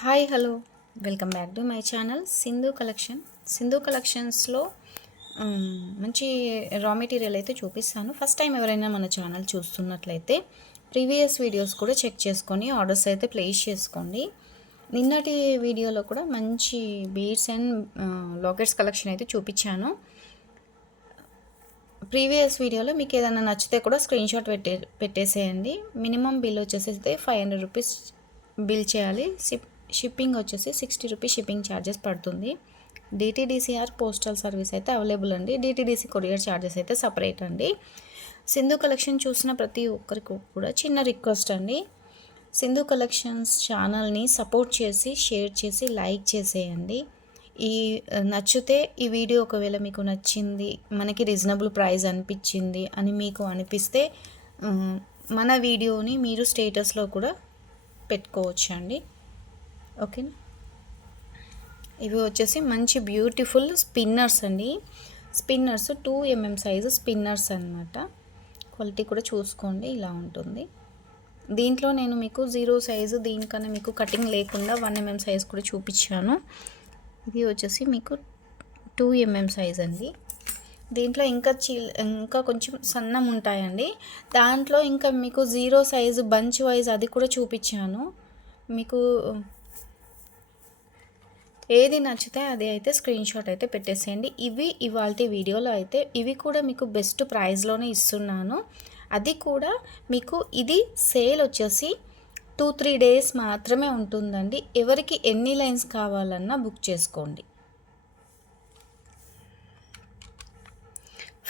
Hi hello welcome back to my channel Sindhu కలెక్షన్స్లో మంచి raw material అయితే చూపిస్తాను. ఫస్ట్ టైం ఎవరైనా మన ఛానల్ చూస్తున్నట్లయితే ప్రీవియస్ వీడియోస్ కూడా చెక్ చేసుకొని ఆర్డర్స్ అయితే ప్లేస్ చేసుకోండి. నిన్నటి వీడియోలో కూడా మంచి బీడ్స్ అండ్ లాకెట్స్ కలెక్షన్ అయితే చూపించాను. ప్రీవియస్ వీడియోలో మీకు ఏదైనా నచ్చితే కూడా స్క్రీన్ షాట్ పెట్టేసేయండి. మినిమం బిల్ వచ్చేసి 500 రూపీస్ బిల్ చేయాలి. షిప్పింగ్ వచ్చేసి 60 రూపీస్ షిప్పింగ్ ఛార్జెస్ పడుతుంది. డిటీడీసీఆర్ పోస్టల్ సర్వీస్ అయితే అవైలబుల్ అండి. డిటీడీసీ కొరియర్ ఛార్జెస్ అయితే సపరేట్ అండి. సింధు కలెక్షన్ చూసిన ప్రతి ఒక్కరికి కూడా చిన్న రిక్వెస్ట్ అండి, సింధు కలెక్షన్స్ ఛానల్ని సపోర్ట్ చేసి షేర్ చేసి లైక్ చేసేయండి. నచ్చితే ఈ వీడియో ఒకవేళ మీకు నచ్చింది, మనకి రీజనబుల్ ప్రైస్ అనిపించింది అని మీకు అనిపిస్తే మన వీడియోని మీరు స్టేటస్లో కూడా పెట్టుకోవచ్చు అండి. ఓకేనా. ఇవి వచ్చేసి మంచి బ్యూటిఫుల్ స్పిన్నర్స్ అండి. స్పిన్నర్స్ 2 mm సైజు స్పిన్నర్స్ అనమాట. క్వాలిటీ కూడా చూసుకోండి, ఇలా ఉంటుంది. దీంట్లో నేను మీకు 0 సైజు, దీనికన్నా మీకు కటింగ్ లేకుండా 1 mm సైజ్ కూడా చూపించాను. ఇది వచ్చేసి మీకు 2 mm సైజ్ అండి. దీంట్లో ఇంకా కొంచెం సన్నం ఉంటాయండి. దాంట్లో ఇంకా మీకు 0 సైజు బంచ్ వైజ్ అది కూడా చూపించాను. మీకు ఏది నచ్చితే అది అయితే స్క్రీన్ షాట్ అయితే పెట్టేసేయండి. ఇవాల్టి వీడియోలో అయితే ఇవి కూడా మీకు బెస్ట్ ప్రైస్లోనే ఇస్తున్నాను. అది కూడా మీకు ఇది సేల్ వచ్చేసి 2-3 డేస్ మాత్రమే ఉంటుందండి. ఎవరికి ఎన్ని లైన్స్ కావాలన్నా బుక్ చేసుకోండి.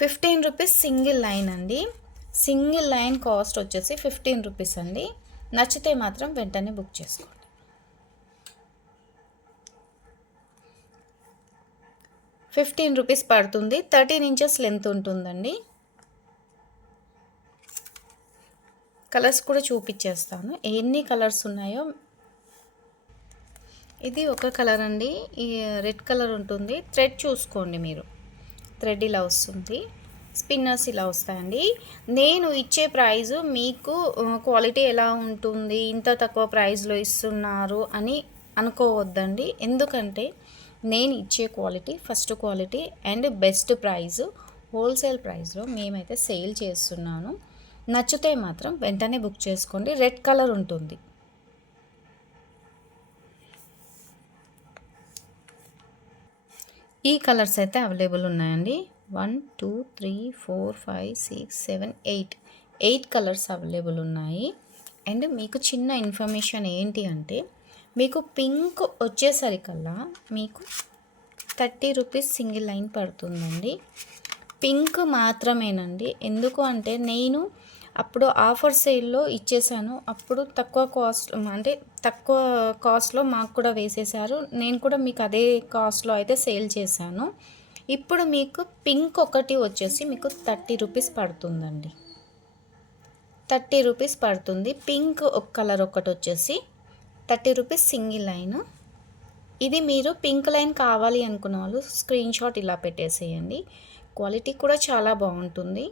15 రూపీస్ సింగిల్ లైన్ అండి. సింగిల్ లైన్ కాస్ట్ వచ్చేసి 15 రూపీస్ అండి. నచ్చితే మాత్రం వెంటనే బుక్ చేసుకోండి. 15 రూపీస్ పడుతుంది. 13 ఇంచెస్ లెంత్ ఉంటుందండి. కలర్స్ కూడా చూపించేస్తాను, ఎన్ని కలర్స్ ఉన్నాయో. ఇది ఒక కలర్ అండి, ఈ రెడ్ కలర్ ఉంటుంది. థ్రెడ్ చూసుకోండి మీరు, థ్రెడ్ ఇలా వస్తుంది. స్పిన్నర్స్ ఇలా వస్తాయండి. నేను ఇచ్చే ప్రైజు మీకు క్వాలిటీ ఎలా ఉంటుంది, ఇంత తక్కువ ప్రైస్లో ఇస్తున్నారు అని అనుకోవద్దండి. ఎందుకంటే నేను ఇచ్చే quality first quality and best price, wholesale ప్రైస్లో మేమైతే సేల్ చేస్తున్నాను. నచ్చితే మాత్రం వెంటనే బుక్ చేసుకోండి. రెడ్ కలర్ ఉంటుంది. ఈ కలర్స్ అయితే అవైలబుల్ ఉన్నాయండి. 1 2 3 4 5 6 7 8 కలర్స్ అవైలబుల్ ఉన్నాయి. అండ్ మీకు చిన్న ఇన్ఫర్మేషన్ ఏంటి అంటే, మీకు పింక్ వచ్చేసరికల్లా మీకు 30 రూపీస్ సింగిల్ లైన్ పడుతుందండి. పింక్ మాత్రమేనండి. ఎందుకు అంటే నేను అప్పుడు ఆఫర్ సేల్లో ఇచ్చేసాను. అప్పుడు తక్కువ కాస్ట్లో మాకు కూడా వేసేసారు. నేను కూడా మీకు అదే కాస్ట్లో అయితే సేల్ చేశాను. ఇప్పుడు మీకు పింక్ ఒకటి వచ్చేసి మీకు 30 రూపీస్ పడుతుందండి. 30 రూపీస్ పడుతుంది. పింక్ ఒక కలర్ ఒకటి వచ్చేసి 30 రూపీస్ సింగిల్ లైన్. ఇది మీరు పింక్ లైన్ కావాలి అనుకున్న వాళ్ళు స్క్రీన్ షాట్ ఇలా పెట్టేసేయండి. క్వాలిటీ కూడా చాలా బాగుంటుంది.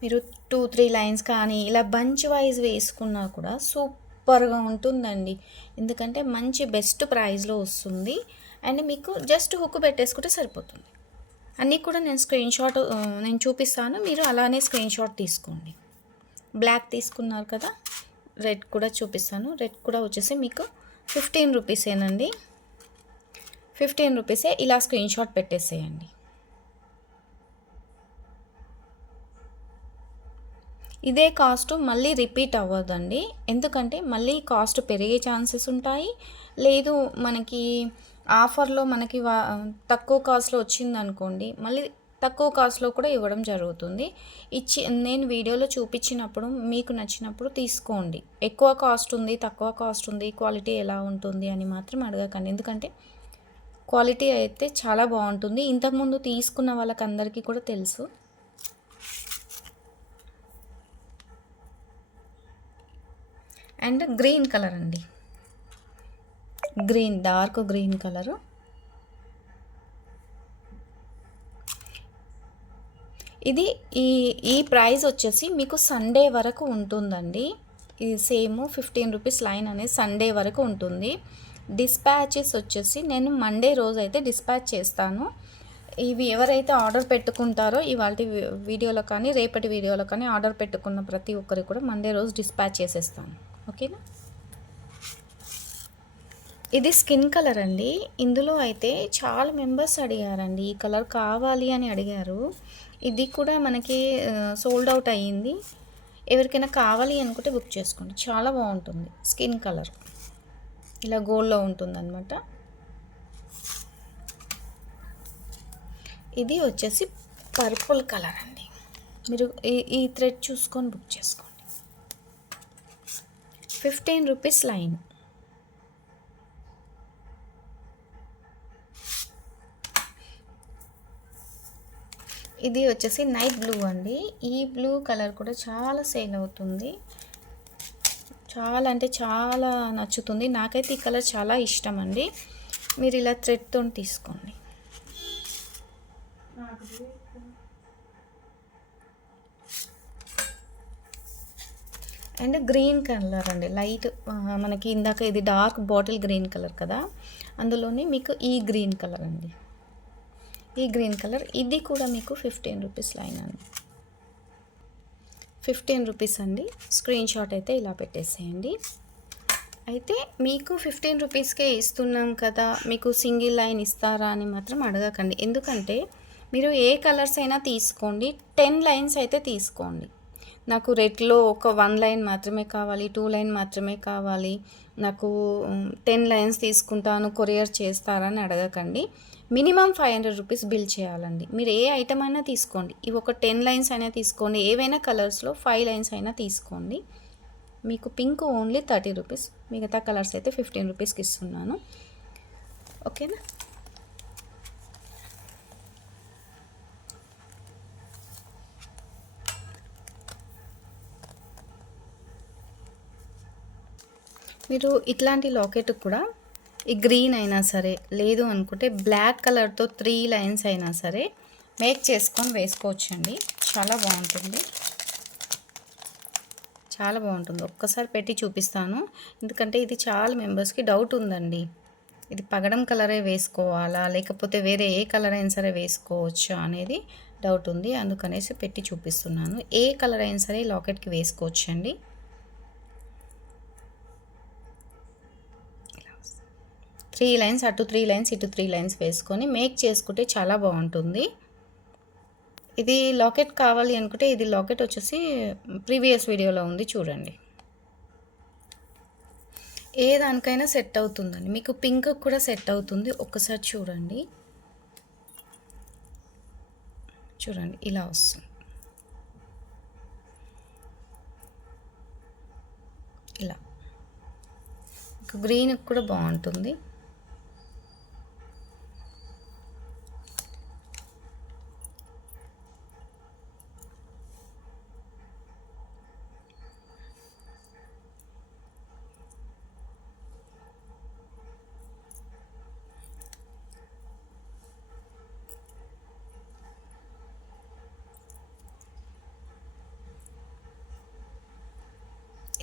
మీరు 2-3 లైన్స్ కానీ ఇలా బంచ్ వైజ్ వేసుకున్నా కూడా సూపర్గా ఉంటుందండి. ఎందుకంటే మంచి బెస్ట్ ప్రైస్లో వస్తుంది. అండ్ మీకు జస్ట్ హుక్ పెట్టేసుకుంటే సరిపోతుంది. అన్నీ కూడా నేను చూపిస్తాను, మీరు అలానే స్క్రీన్ షాట్ తీసుకోండి. బ్లాక్ తీసుకున్నారు కదా, రెడ్ కూడా చూపిస్తాను. రెడ్ కూడా వచ్చేసి మీకు 15 రూపీసేనండి. 15 రూపీసే. ఇలా స్క్రీన్ షాట్ పెట్టేసేయండి. ఇదే కాస్ట్ మళ్ళీ రిపీట్ అవ్వదండి. ఎందుకంటే మళ్ళీ కాస్ట్ పెరిగే ఛాన్సెస్ ఉంటాయి. లేదు మనకి ఆఫర్లో మనకి తక్కువ కాస్ట్లో వచ్చిందనుకోండి, మళ్ళీ తక్కువ కాస్ట్లో కూడా ఇవ్వడం జరుగుతుంది. నేను వీడియోలో చూపించినప్పుడు మీకు నచ్చినప్పుడు తీసుకోండి. ఎక్కువ కాస్ట్ ఉంది, తక్కువ కాస్ట్ ఉంది, క్వాలిటీ ఎలా ఉంటుంది అని మాత్రం అడగకండి. ఎందుకంటే క్వాలిటీ అయితే చాలా బాగుంటుంది. ఇంతకుముందు తీసుకున్న వాళ్ళకందరికీ కూడా తెలుసు. అండ్ గ్రీన్ కలర్ అండి, డార్క్ గ్రీన్ కలరు. ఇది ఈ ప్రైస్ వచ్చేసి మీకు సండే వరకు ఉంటుందండి. ఇది సేమ్ 15 రూపీస్ లైన్ అనేది సండే వరకు ఉంటుంది. డిస్పాచెస్ వచ్చేసి నేను మండే రోజు అయితే డిస్పాచ్ చేస్తాను. ఇవి ఎవరైతే ఆర్డర్ పెట్టుకుంటారో ఇవాల్టి వీడియోలో కానీ రేపటి వీడియోలో కానీ ఆర్డర్ పెట్టుకున్న ప్రతి ఒక్కరికి కూడా మండే రోజు డిస్పాచ్ చేసేస్తాను. ఓకేనా. ఇది స్కిన్ కలర్ అండి. ఇందులో అయితే చాలా మెంబర్స్ అడిగారండి, ఈ కలర్ కావాలి అని అడిగారు. ఇది కూడా మనకి సోల్డ్ అవుట్ అయ్యింది. ఎవరికైనా కావాలి అనుకుంటే బుక్ చేసుకోండి. చాలా బాగుంటుంది. స్కిన్ కలర్ ఇలా గోల్డ్లో ఉంటుందన్నమాట. ఇది వచ్చేసి పర్పుల్ కలర్ అండి. మీరు ఈ థ్రెడ్ చూసుకొని బుక్ చేసుకోండి. 15 రూపీస్ లైన్. ఇది వచ్చేసి నైట్ బ్లూ అండి. ఈ బ్లూ కలర్ కూడా చాలా సేల్ అవుతుంది. చాలా అంటే చాలా నచ్చుతుంది. నాకైతే ఈ కలర్ చాలా ఇష్టం అండి. మీరు ఇలా థ్రెడ్తో తీసుకోండి. అండ్ గ్రీన్ కలర్ అండి, లైట్ మనకి ఇందాక ఇది డార్క్ బాటిల్ గ్రీన్ కలర్ కదా, అందులోనే మీకు ఈ గ్రీన్ కలర్ అండి. ఈ గ్రీన్ కలర్ ఇది కూడా మీకు 15 రూపీస్ లైన్ అండి. 15 రూపీస్ అండి. స్క్రీన్ షాట్ అయితే ఇలా పెట్టేసేయండి. అయితే మీకు 15 రూపీస్కే ఇస్తున్నాం కదా, మీకు సింగిల్ లైన్ ఇస్తారా అని మాత్రం అడగకండి. ఎందుకంటే మీరు ఏ కలర్స్ అయినా తీసుకోండి, 10 లైన్స్ అయితే తీసుకోండి. నాకు రెడ్లో ఒక 1 లైన్ మాత్రమే కావాలి, 2 లైన్ మాత్రమే కావాలి, నాకు 10 లైన్స్ తీసుకుంటాను, కొరియర్ చేస్తారని అడగకండి. మినిమం 500 రూపీస్ బిల్ చేయాలండి. మీరు ఏ ఐటమ్ అయినా తీసుకోండి, ఇవి ఒక 10 లైన్స్ అయినా తీసుకోండి, ఏవైనా కలర్స్లో 5 లైన్స్ అయినా తీసుకోండి. మీకు పింక్ ఓన్లీ 30 రూపీస్, మిగతా కలర్స్ అయితే 15 రూపీస్కి ఇస్తున్నాను. ఓకేనా. మీరు ఇట్లాంటి లాకెట్ కూడా ఈ గ్రీన్ అయినా సరే, లేదు అనుకుంటే బ్లాక్ కలర్తో 3 లైన్స్ అయినా సరే మేక్ చేసుకొని వేసుకోవచ్చండి. చాలా బాగుంటుంది, చాలా బాగుంటుంది. ఒక్కసారి పెట్టి చూపిస్తాను, ఎందుకంటే ఇది చాలా మెంబర్స్కి డౌట్ ఉందండి. ఇది పగడం కలరే వేసుకోవాలా లేకపోతే వేరే ఏ కలర్ అయినా సరే వేసుకోవచ్చా అనేది డౌట్ ఉంది. అందుకనేసి పెట్టి చూపిస్తున్నాను. ఏ కలర్ అయినా సరే లాకెట్కి వేసుకోవచ్చండి. 3 లైన్స్, అటు 3 లైన్స్, ఇటు 3 లైన్స్ వేసుకొని మేక్ చేసుకుంటే చాలా బాగుంటుంది. ఇది లాకెట్ కావాలి అనుకుంటే ఇది లాకెట్ వచ్చేసి ప్రీవియస్ వీడియోలో ఉంది, చూడండి. ఏ దానికైనా సెట్ అవుతుందండి. మీకు పింక్ కూడా సెట్ అవుతుంది. ఒక్కసారి చూడండి, చూడండి ఇలా వస్తుంది. ఇలా గ్రీన్ కూడా బాగుంటుంది.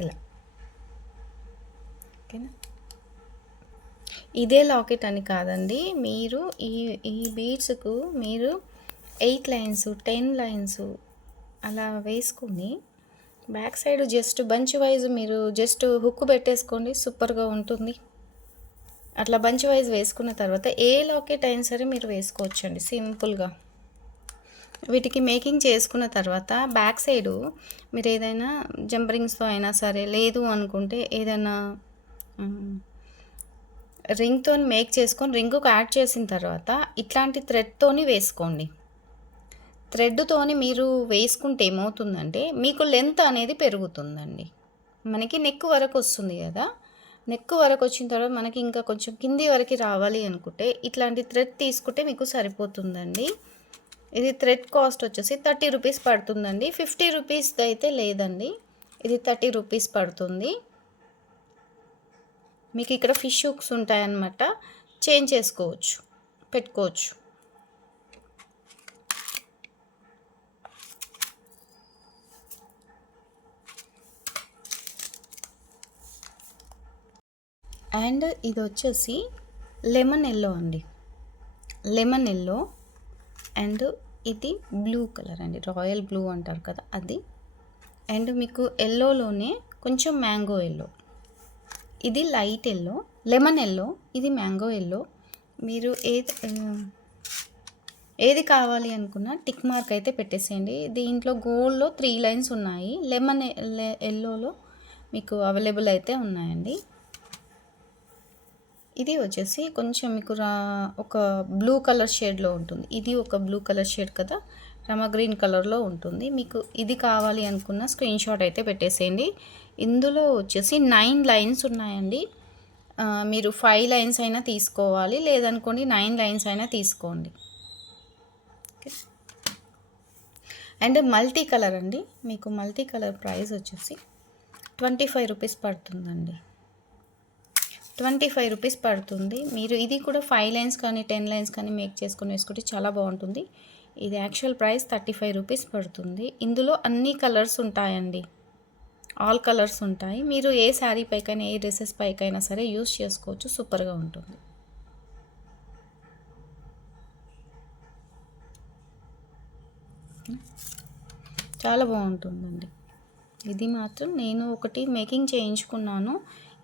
ఇలా ఓకేనా. ఇదే లాకెట్ అని కాదండి, మీరు ఈ బీడ్స్కు మీరు 8 లైన్స్ 10 లైన్స్ అలా వేసుకొని back side just bunch wise మీరు జస్ట్ హుక్ పెట్టేసుకోండి, సూపర్గా ఉంటుంది. అట్లా బంచ్ వైజ్ వేసుకున్న తర్వాత ఏ లాకెట్ అయినా సరే మీరు వేసుకోవచ్చండి సింపుల్గా. వీటికి మేకింగ్ చేసుకున్న తర్వాత బ్యాక్ సైడు మీరు ఏదైనా జంపరింగ్స్తో అయినా సరే, లేదు అనుకుంటే ఏదైనా రింగ్తో మేక్ చేసుకొని రింగుకు యాడ్ చేసిన తర్వాత ఇట్లాంటి థ్రెడ్తోని వేసుకోండి. థ్రెడ్తోని మీరు వేసుకుంటే ఏమవుతుందంటే మీకు లెంత్ అనేది పెరుగుతుందండి. మనకి నెక్ వరకు వస్తుంది కదా, నెక్ వరకు వచ్చిన తర్వాత మనకి ఇంకా కొంచెం కింది వరకు రావాలి అనుకుంటే ఇట్లాంటి థ్రెడ్ తీసుకుంటే మీకు సరిపోతుందండి. ఇది థ్రెడ్ కాస్ట్ వచ్చేసి 30 రూపీస్ పడుతుందండి. 50 రూపీస్ది అయితే లేదండి, ఇది 30 రూపీస్ పడుతుంది. మీకు ఇక్కడ ఫిష్ హుక్స్ ఉంటాయన్నమాట, చేంజ్ చేసుకోవచ్చు, పెట్టుకోవచ్చు. అండ్ ఇది వచ్చేసి లెమన్ ఎల్లో అండి, లెమన్ ఎల్లో. అండ్ ఇది బ్లూ కలర్ అండి, రాయల్ బ్లూ అంటారు కదా అది. అండ్ మీకు ఎల్లోలోనే కొంచెం మ్యాంగో ఎల్లో, ఇది లైట్ ఎల్లో, లెమన్ ఎల్లో, ఇది మ్యాంగో ఎల్లో. మీరు ఏది కావాలి అనుకున్నా టిక్ మార్క్ అయితే పెట్టేసేయండి. దీంట్లో గోల్డ్లో 3 లైన్స్ ఉన్నాయి, లెమన్ ఎల్లోలో మీకు అవైలబుల్ అయితే ఉన్నాయండి. ఇది వచ్చేసి కొంచెం మీకు ఒక బ్లూ కలర్ షేడ్లో ఉంటుంది, ఇది ఒక బ్లూ కలర్ షేడ్ కదా, రమ గ్రీన్ కలర్లో ఉంటుంది. మీకు ఇది కావాలి అనుకున్న స్క్రీన్ షాట్ అయితే పెట్టేసేయండి. ఇందులో వచ్చేసి 9 లైన్స్ ఉన్నాయండి. మీరు 5 లైన్స్ అయినా తీసుకోవాలి, లేదనుకోండి 9 లైన్స్ అయినా తీసుకోండి. అండ్ మల్టీ కలర్ అండి, మీకు మల్టీ కలర్ ప్రైస్ వచ్చేసి 25 రూపీస్ పడుతుందండి, 25 రూపీస్ పడుతుంది. మీరు ఇది కూడా 5 లైన్స్ కానీ 10 లైన్స్ కానీ మేక్ చేసుకొని వేసుకుంటే చాలా బాగుంటుంది. ఇది యాక్చువల్ ప్రైస్ 35 రూపీస్ పడుతుంది. ఇందులో అన్ని కలర్స్ ఉంటాయండి, ఆల్ కలర్స్ ఉంటాయి. మీరు ఏ శారీ పైకైనా ఏ డ్రెస్సెస్ పైకైనా సరే యూస్ చేసుకోవచ్చు, సూపర్గా ఉంటుంది. చాలా బాగుంటుందండి. ఇది మాత్రం నేను ఒకటి మేకింగ్ చేయించుకున్నాను,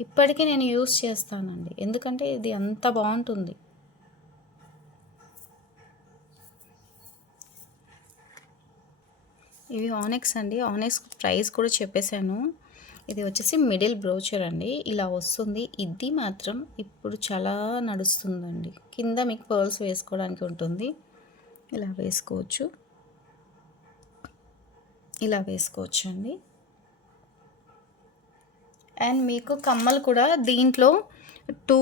ఇప్పటికీ నేను యూస్ చేస్తానండి, ఎందుకంటే ఇది అంత బాగుంటుంది. ఇవి ఆనెక్స్ అండి, ఆనెక్స్ ప్రైస్ కూడా చెప్పేశాను. ఇది వచ్చేసి మిడిల్ బ్రోచర్ అండి, ఇలా వస్తుంది. ఇది మాత్రం ఇప్పుడు చాలా నడుస్తుందండి. కింద మీకు పర్ల్స్ వేసుకోవడానికి ఉంటుంది, ఇలా వేసుకోవచ్చు, ఇలా వేసుకోవచ్చు అండి. అండ్ మీకు కమ్మలు కూడా దీంట్లో 2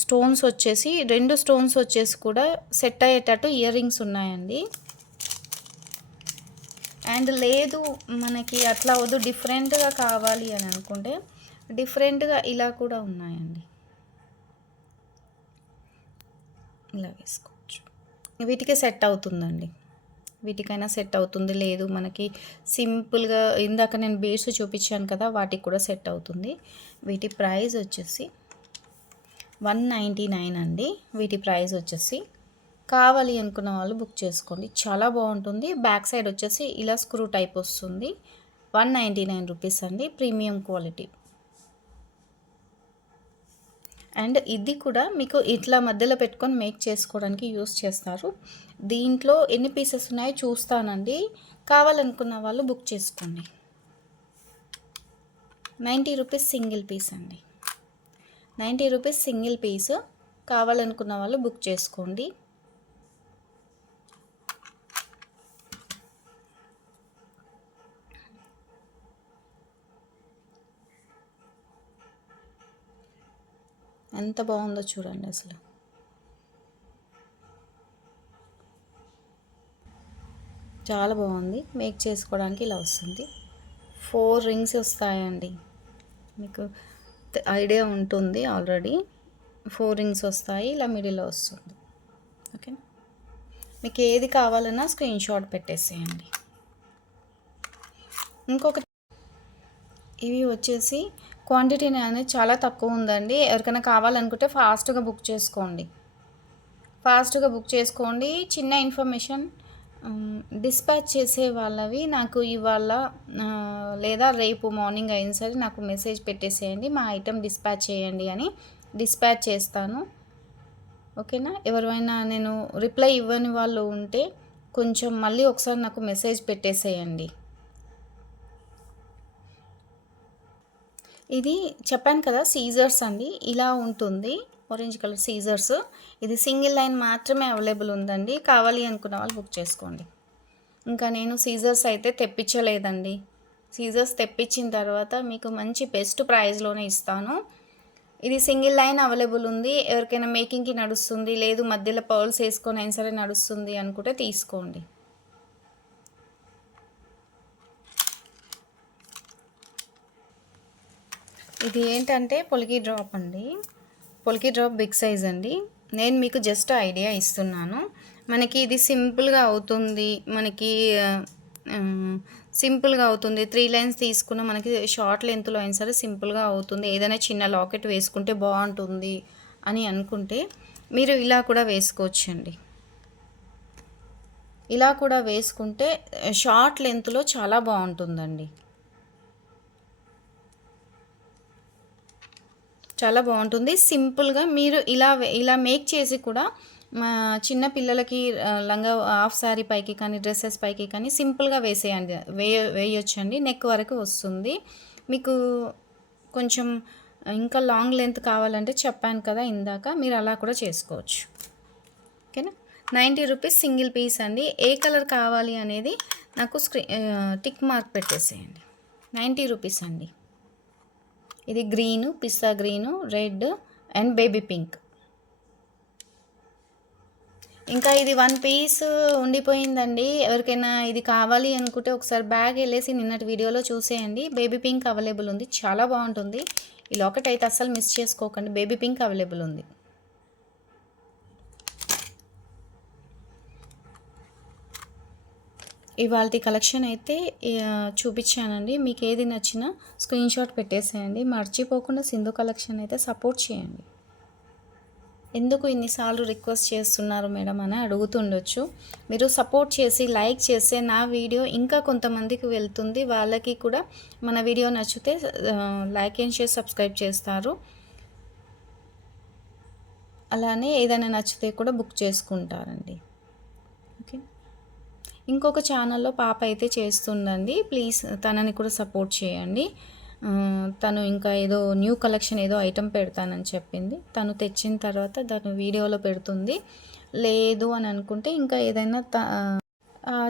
స్టోన్స్ వచ్చేసి 2 స్టోన్స్ వచ్చేసి కూడా సెట్ అయ్యేటట్టు ఇయర్ రింగ్స్ ఉన్నాయండి. అండ్ లేదు మనకి అట్లా వద్దు డిఫరెంట్గా కావాలి అని అనుకుంటే డిఫరెంట్గా ఇలా కూడా ఉన్నాయండి, ఇలా వేసుకోవచ్చు. వీటికి సెట్ అవుతుందండి, వీటికైనా సెట్ అవుతుంది. లేదు మనకి సింపుల్గా ఇందాక నేను బీడ్స్ చూపించాను కదా, వాటికి కూడా సెట్ అవుతుంది. వీటి ప్రైస్ వచ్చేసి 199 అండి. వీటి ప్రైస్ వచ్చేసి కావాలి అనుకున్న వాళ్ళు బుక్ చేసుకోండి, చాలా బాగుంటుంది. బ్యాక్ సైడ్ వచ్చేసి ఇలా స్క్రూ టైప్ వస్తుంది. 199 రూపీస్ అండి, ప్రీమియం క్వాలిటీ. అండ్ ఇది కూడా మీకు ఇట్లా మధ్యలో పెట్టుకొని మేక్ చేసుకోవడానికి యూస్ చేస్తారు. దీంట్లో ఎన్ని పీసెస్ ఉన్నాయో చూస్తానండి, కావాలనుకున్న వాళ్ళు బుక్ చేసుకోండి. 90 రూపీస్ సింగిల్ పీస్ అండి, 90 రూపీస్ సింగిల్ పీస్. కావాలనుకున్న వాళ్ళు బుక్ చేసుకోండి. ఎంత బాగుందో చూడండి, అసలు చాలా బాగుంది. మేక్ చేసుకోవడానికి ఇలా వస్తుంది. 4 రింగ్స్ వస్తాయండి, మీకు ఐడియా ఉంటుంది ఆల్రెడీ. 4 రింగ్స్ వస్తాయి, ఇలా మిడిల్లో వస్తుంది. ఓకే, మీకు ఏది కావాలన్నా స్క్రీన్ షాట్ పెట్టేసేయండి. ఇంకొక ఇవి వచ్చేసి క్వాంటిటీ అనేది చాలా తక్కువ ఉందండి. ఎవరికైనా కావాలనుకుంటే ఫాస్ట్గా బుక్ చేసుకోండి, ఫాస్ట్గా బుక్ చేసుకోండి. చిన్న ఇన్ఫర్మేషన్, డిస్పాచ్ చేసే వాళ్ళవి నాకు ఇవాళ లేదా రేపు మార్నింగ్ అయిన సరే నాకు మెసేజ్ పెట్టేసేయండి, మా ఐటెం డిస్పాచ్ చేయండి అని. డిస్పాచ్ చేస్తాను, ఓకేనా. ఎవరైనా నేను రిప్లై ఇవ్వని వాళ్ళు ఉంటే కొంచెం మళ్ళీ ఒకసారి నాకు మెసేజ్ పెట్టేసేయండి. ఇది చెప్పాను కదా, సీజర్స్ అండి, ఇలా ఉంటుంది. Orange colour scissors. ఇది సింగిల్ లైన్ మాత్రమే అవైలబుల్ ఉందండి, కావాలి అనుకున్న వాళ్ళు బుక్ చేసుకోండి. ఇంకా నేను సీజర్స్ అయితే తెప్పించలేదండి, సీజర్స్ తెప్పించిన తర్వాత మీకు మంచి బెస్ట్ ప్రైస్లోనే ఇస్తాను. ఇది సింగిల్ లైన్ అవైలబుల్ ఉంది, ఎవరికైనా మేకింగ్కి నడుస్తుంది, లేదు మధ్యలో పర్ల్స్ వేసుకొని అయినా సరే నడుస్తుంది అనుకుంటే తీసుకోండి. ఇది ఏంటంటే పొలికి డ్రాప్ అండి, పొలికి డ్రాప్ బిగ్ సైజ్ అండి. నేను మీకు జస్ట్ ఐడియా ఇస్తున్నాను. మనకి ఇది సింపుల్గా అవుతుంది, మనకి సింపుల్గా అవుతుంది. 3 లైన్స్ తీసుకున్న మనకి షార్ట్ లెంత్లో అయినా సరే సింపుల్గా అవుతుంది. ఏదైనా చిన్న లాకెట్ వేసుకుంటే బాగుంటుంది అని అనుకుంటే మీరు ఇలా కూడా వేసుకోవచ్చండి. ఇలా కూడా వేసుకుంటే షార్ట్ లెంత్లో చాలా బాగుంటుందండి. చాలా బాగుంటుంది. సింపుల్గా మీరు ఇలా మేక్ చేసి కూడా మా చిన్న పిల్లలకి లంగా హాఫ్ శారీ పైకి కానీ డ్రెస్సెస్ పైకి కానీ సింపుల్గా వేయొచ్చండి. నెక్ వరకు వస్తుంది. మీకు కొంచెం ఇంకా లాంగ్ లెంత్ కావాలంటే చెప్పాను కదా ఇందాక, మీరు అలా కూడా చేసుకోవచ్చు. ఓకేనా. 90 రూపీస్ సింగిల్ పీస్ అండి. ఏ కలర్ కావాలి అనేది నాకు టిక్ మార్క్ పెట్టేసేయండి. 90 రూపీస్ అండి. ఇది green, pista green, red and baby pink. ఇంకా ఇది 1 పీస్ ఉండిపోయిందండి. ఎవరికైనా ఇది కావాలి అనుకుంటే ఒకసారి బ్యాగ్ వెళ్ళేసి నిన్నటి వీడియోలో చూసేయండి. బేబీ పింక్ అవైలబుల్ ఉంది, చాలా బాగుంటుంది. ఈ లాకెట్ అయితే అస్సలు మిస్ చేసుకోకండి. బేబీ పింక్ అవైలబుల్ ఉంది. ఇవాల్టి కలెక్షన్ అయితే చూపించానండి. మీకు ఏది నచ్చినా స్క్రీన్ షాట్ పెట్టేసేయండి. మర్చిపోకుండా సింధు కలెక్షన్ అయితే సపోర్ట్ చేయండి. ఎందుకు ఇన్నిసార్లు రిక్వెస్ట్ చేస్తున్నారు మేడం అని అడుగుతుండొచ్చు. మీరు సపోర్ట్ చేసి లైక్ చేస్తే నా వీడియో ఇంకా కొంతమందికి వెళ్తుంది. వాళ్ళకి కూడా మన వీడియో నచ్చితే లైక్ అండ్ షేర్ సబ్స్క్రైబ్ చేస్తారు. అలానే ఏదైనా నచ్చితే కూడా బుక్ చేసుకుంటారండి. ఓకే. ఇంకొక ఛానల్లో పాప అయితే చేస్తుందండి. ప్లీజ్ తనని కూడా సపోర్ట్ చేయండి. తను ఇంకా ఏదో న్యూ కలెక్షన్ ఏదో ఐటెం పెడతానని చెప్పింది. తను తెచ్చిన తర్వాత తను వీడియోలో పెడుతుంది. లేదు అని అనుకుంటే ఇంకా ఏదైనా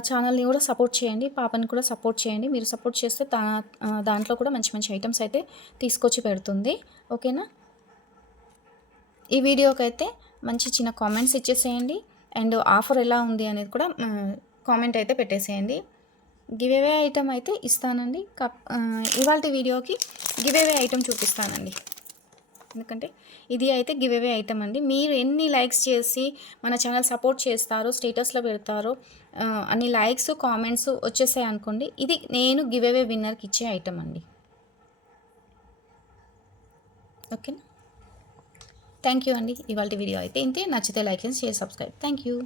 ఛానల్ని కూడా సపోర్ట్ చేయండి. పాపని కూడా సపోర్ట్ చేయండి. మీరు సపోర్ట్ చేస్తే దాంట్లో కూడా మంచి మంచి ఐటమ్స్ అయితే తీసుకొచ్చి పెడుతుంది. ఓకేనా. ఈ వీడియోకి అయితే మంచి చిన్న కామెంట్స్ ఇచ్చేసేయండి. అండ్ ఆఫర్ ఎలా ఉంది అనేది కూడా కామెంట్ అయితే పెట్టేసేయండి. గివేవే ఐటమ్ అయితే ఇస్తానండి. ఇవాళ వీడియోకి గివేవే ఐటమ్ చూపిస్తానండి. ఎందుకంటే ఇది అయితే గివేవే ఐటమ్ అండి. మీరు ఎన్ని లైక్స్ చేసి మన ఛానల్ సపోర్ట్ చేస్తారో, స్టేటస్లో పెడతారో, అన్ని లైక్స్ కామెంట్స్ వచ్చేసాయి అనుకోండి, ఇది నేను గివేవే విన్నర్కి ఇచ్చే ఐటమ్ అండి. ఓకేనా. థ్యాంక్ యూ అండి. ఇవాళ వీడియో అయితే ఇంతే. నచ్చితే like and share subscribe. Thank you.